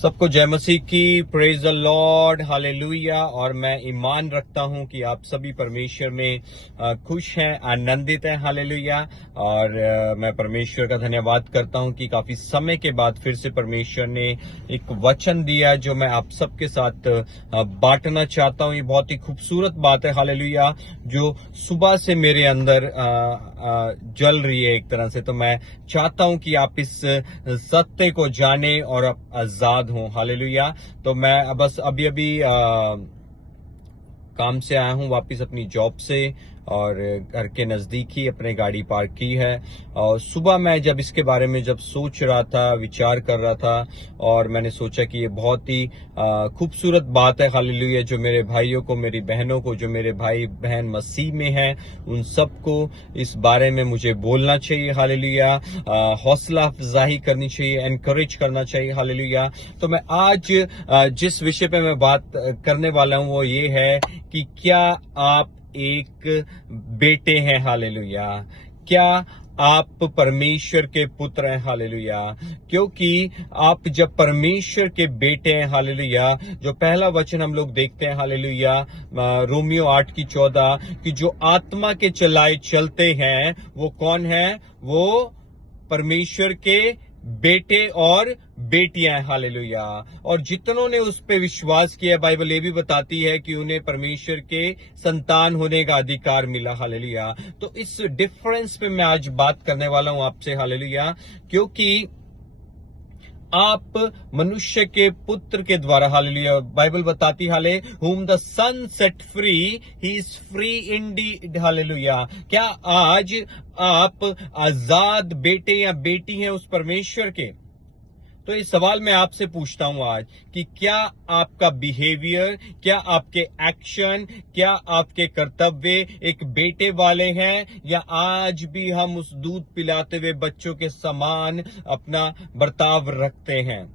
सबको जय मसीह की। Praise the Lord, hallelujah. और मैं ईमान रखता हूं कि आप सभी परमेश्वर में खुश हैं, आनंदित हैं, हालेलुया। और मैं परमेश्वर का धन्यवाद करता हूं कि काफी समय के बाद फिर से परमेश्वर ने एक वचन दिया जो मैं आप सबके साथ बांटना चाहता हूं। ये बहुत ही खूबसूरत बात है, हालेलुया, जो सुबह से मेरे अंदर जल रही है एक तरह से। तो मैं चाहता हूं कि आप इस सत्य को जाने और आजाद हों, हालेलुया। तो मैं बस अभी काम से आया हूं वापस अपनी जॉब से, और घर के नजदीक ही अपने गाड़ी पार्क की है। और सुबह मैं जब इसके बारे में सोच रहा था, विचार कर रहा था, और मैंने सोचा कि ये बहुत ही खूबसूरत बात है, हालेलुया, जो मेरे भाइयों को, मेरी बहनों को, जो मेरे भाई बहन मसीह में हैं, उन सबको इस बारे में मुझे बोलना चाहिए, हालेलुया। हौसला अफजाई करनी चाहिए, एनकरेज करना चाहिए, हालेलुया। तो मैं आज जिस विषय पे मैं बात करने वाला हूं वो ये है कि क्या आप एक बेटे हैं, हालेलुया। क्या आप परमेश्वर के पुत्र हैं, हालेलुया। क्योंकि आप जब परमेश्वर के बेटे हैं, हालेलुया, जो पहला वचन हम लोग देखते हैं, हालेलुया, रोमियो 8:14, कि जो आत्मा के चलाए चलते हैं वो कौन है? वो परमेश्वर के बेटे और बेटियां हैं, हालेलुया। और जितनों ने उस पे विश्वास किया, बाइबल ये भी बताती है कि उन्हें परमेश्वर के संतान होने का अधिकार मिला, हालेलुया। तो इस डिफरेंस पे मैं आज बात करने वाला हूं आपसे, हालेलुया, क्योंकि आप मनुष्य के पुत्र के द्वारा, हालेलुया, बाइबल बताती, हाले whom the son set free he is free indeed, hallelujah. क्या आज आप आजाद बेटे या बेटी हैं उस परमेश्वर के? तो ये सवाल मैं आपसे पूछता हूं आज कि क्या आपका बिहेवियर, क्या आपके एक्शन, क्या आपके कर्तव्य एक बेटे वाले हैं, या आज भी हम उस दूध पिलाते हुए बच्चों के समान अपना बर्ताव रखते हैं?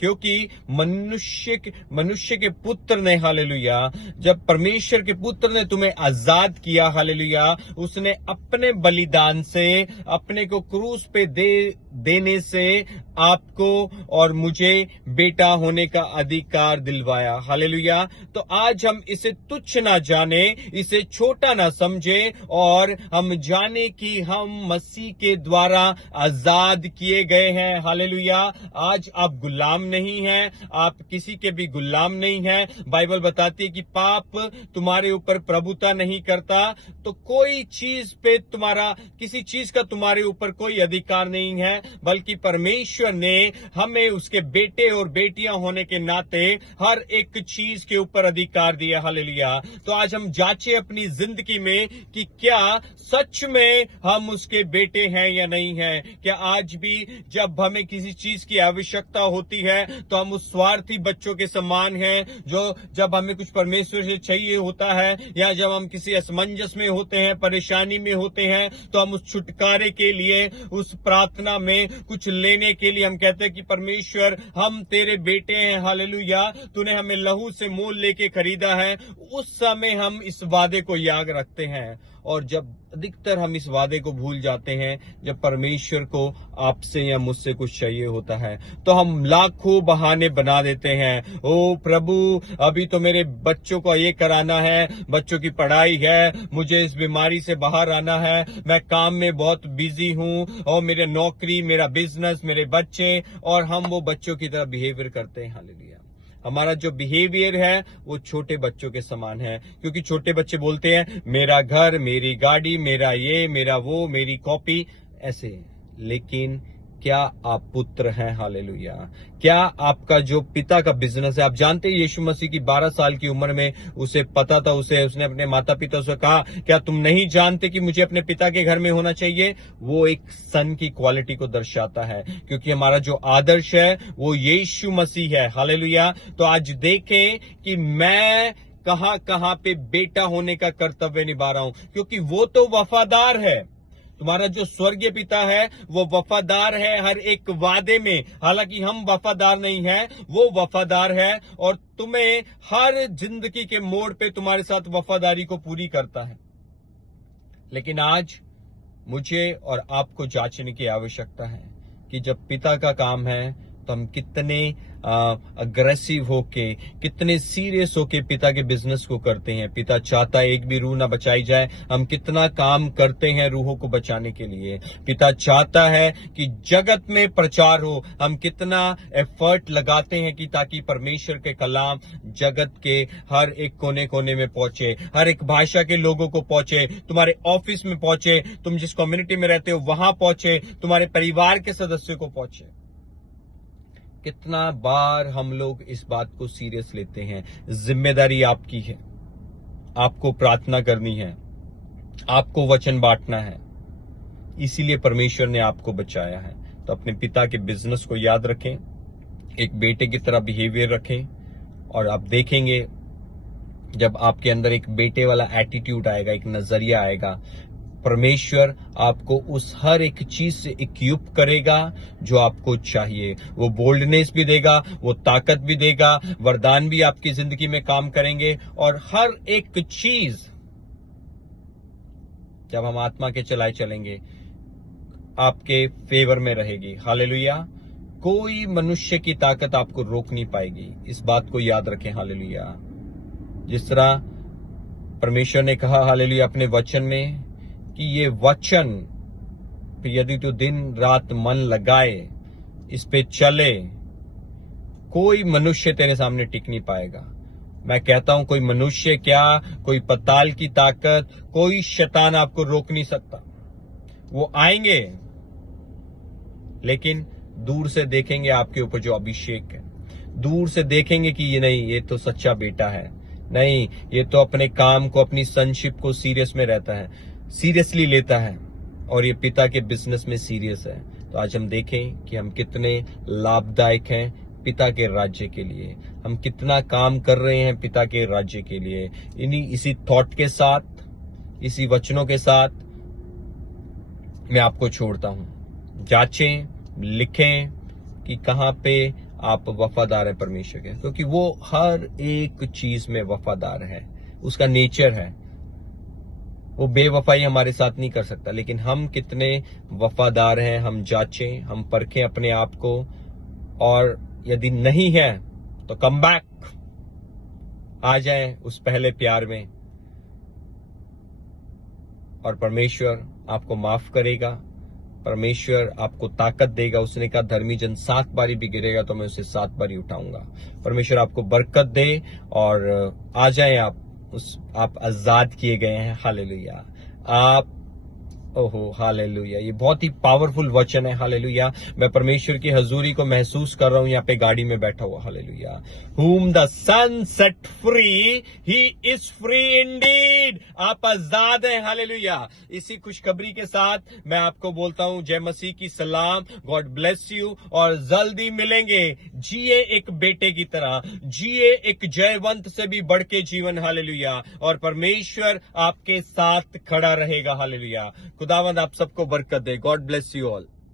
क्योंकि मनुष्य के पुत्र ने, हालेलुया, जब परमेश्वर के पुत्र ने तुम्हें आजाद किया, हालेलुया, उसने अपने बलिदान से, अपने को क्रूस पे देने से आपको और मुझे बेटा होने का अधिकार दिलवाया, हालेलुया। तो आज हम इसे तुच्छ ना जाने, इसे छोटा ना समझे, और हम जाने कि हम मसीह के द्वारा आजाद किए गए हैं, हालेलुया। आज आप गुलाम नहीं हैं, आप किसी के भी गुलाम नहीं हैं। बाइबल बताती है कि पाप तुम्हारे ऊपर प्रभुता नहीं करता, तो कोई चीज पे किसी चीज का तुम्हारे ऊपर कोई अधिकार नहीं है, बल्कि परमेश्वर ने हमें उसके बेटे और बेटियां होने के नाते हर एक चीज के ऊपर अधिकार दिया, हालेलुया। तो आज हम जांचे अपनी जिंदगी में कि क्या सच में हम उसके बेटे हैं या नहीं हैं। क्या आज भी जब हमें किसी चीज की आवश्यकता होती है तो हम उस स्वार्थी बच्चों के समान हैं, जो जब हमें कुछ परमेश्वर से चाहिए होता है, या जब हम किसी असमंजस में होते हैं, परेशानी में होते हैं, तो हम उस छुटकारे के लिए, उस प्रार्थना में कुछ लेने के लिए हम कहते हैं कि परमेश्वर हम तेरे बेटे हैं, हालेलुया, तूने हमें लहू से मोल लेके खरीदा है। उस समय हम इस वादे को याद रखते हैं, और जब अधिकतर हम इस वादे को भूल जाते हैं, जब परमेश्वर को आपसे या मुझसे कुछ चाहिए होता है, तो हम लाखों बहाने बना देते हैं। ओ प्रभु, अभी तो मेरे बच्चों को ये कराना है, बच्चों की पढ़ाई है, मुझे इस बीमारी से बाहर आना है, मैं काम में बहुत बिजी हूं, और मेरे नौकरी, मेरा बिजनेस, मेरे बच्चे, और हम वो बच्चों की तरह बिहेवियर करते हैं, हालेलुया। हमारा जो बिहेवियर है वो छोटे बच्चों के समान है, क्योंकि छोटे बच्चे बोलते हैं मेरा घर, मेरी गाड़ी, मेरा ये, मेरा वो, मेरी कॉपी, ऐसे। लेकिन क्या आप पुत्र हैं, हालेलुया? क्या आपका जो पिता का बिजनेस है, आप जानते हैं यीशु मसीह की 12 साल की उम्र में उसे पता था, उसने अपने माता पिता से कहा, क्या तुम नहीं जानते कि मुझे अपने पिता के घर में होना चाहिए? वो एक सन की क्वालिटी को दर्शाता है, क्योंकि हमारा जो आदर्श है वो यीशु मसीह है, हालेलुया। तो आज देखें कि मैं कहां पे बेटा होने का कर्तव्य निभा रहा हूं, क्योंकि वो तो वफादार है। तुम्हारा जो स्वर्गीय पिता है वो वफादार है हर एक वादे में। हालांकि हम वफादार नहीं हैं, वो वफादार है, और तुम्हें हर जिंदगी के मोड़ पे तुम्हारे साथ वफादारी को पूरी करता है। लेकिन आज मुझे और आपको जांचने की आवश्यकता है कि जब पिता का काम है तो हम कितने अग्रेसिव होके, कितने सीरियस होके पिता के बिजनेस को करते हैं। पिता चाहता है एक भी रूह ना बचाई जाए। हम कितना काम करते हैं रूहों को बचाने के लिए। पिता चाहता है कि जगत में प्रचार हो। हम कितना एफर्ट लगाते हैं कि ताकि परमेश्वर के कलाम जगत के हर एक कोने कोने में पहुंचे, हर एक भाषा के लोगों को पहुंचे, तुम्हारे ऑफिस में पहुंचे, तुम जिस कम्युनिटी में रहते हो वहां पहुंचे, तुम्हारे परिवार के सदस्यों को पहुंचे। कितना बार हम लोग इस बात को सीरियस लेते हैं। जिम्मेदारी आपकी है, आपको प्रार्थना करनी है, आपको वचन बांटना है। इसीलिए परमेश्वर ने आपको बचाया है। तो अपने पिता के बिजनेस को याद रखें, एक बेटे की तरह बिहेवियर रखें, और आप देखेंगे जब आपके अंदर एक बेटे वाला एटीट्यूड आएगा, एक नजरिया आएगा, परमेश्वर आपको उस हर एक चीज से इक्विप करेगा जो आपको चाहिए। वो बोल्डनेस भी देगा, वो ताकत भी देगा, वरदान भी आपकी जिंदगी में काम करेंगे, और हर एक चीज जब हम आत्मा के चलाए चलेंगे आपके फेवर में रहेगी। हालेलुया। कोई मनुष्य की ताकत आपको रोक नहीं पाएगी। इस बात को याद रखें। हालेलुया। जिस तरह परमेश्वर ने कहा हालेलुया अपने वचन में कि ये वचन यदि तू दिन रात मन लगाए, इस पे चले, कोई मनुष्य तेरे सामने टिक नहीं पाएगा। मैं कहता हूं कोई मनुष्य क्या, कोई पताल की ताकत, कोई शैतान आपको रोक नहीं सकता। वो आएंगे लेकिन दूर से देखेंगे आपके ऊपर जो अभिषेक है, दूर से देखेंगे कि ये नहीं, ये तो सच्चा बेटा है, नहीं ये तो अपने काम को, अपनी सनशिप को सीरियस में रहता है, सीरियसली लेता है, और ये पिता के बिजनेस में सीरियस है। तो आज हम देखें कि हम कितने लाभदायक हैं पिता के राज्य के लिए, हम कितना काम कर रहे हैं पिता के राज्य के लिए। इसी थॉट के साथ, इसी वचनों के साथ मैं आपको छोड़ता हूं। जांचें, लिखें कि कहां पे आप वफादार है परमेश्वर के, क्योंकि वो हर एक चीज में वफादार है, उसका नेचर है। वो बेवफाई हमारे साथ नहीं कर सकता, लेकिन हम कितने वफादार हैं। हम जांचें, हम परखें अपने आप को, और यदि नहीं है तो कम बैक, आ जाएं उस पहले प्यार में, और परमेश्वर आपको माफ करेगा, परमेश्वर आपको ताकत देगा। उसने कहा धर्मी जन 7 बारी भी गिरेगा तो मैं उसे 7 बारी उठाऊंगा। परमेश्वर आपको बरकत दे, और आ जाएं आप आजाद किए गए हैं। हालेलुया। आप ओहो हालेलुया। ये बहुत ही पावरफुल वचन है। हालेलुया। मैं परमेश्वर की हजूरी को महसूस कर रहा हूं यहाँ पे गाड़ी में बैठा हुआ। Hallelujah. whom the son set free he is free indeed। आप आजाद हैं। हालेलुया। इसी खुशखबरी के साथ मैं आपको बोलता हूं जय मसीह की सलाम, गॉड ब्लेस यू, और जल्दी मिलेंगे। जिए एक बेटे की तरह, जिए एक जयवंत से भी बढ़ के जीवन। हालेलुया। और परमेश्वर आपके साथ खड़ा रहेगा। हालेलुया। खुदावंद आप सबको बरकत दे। God bless you all.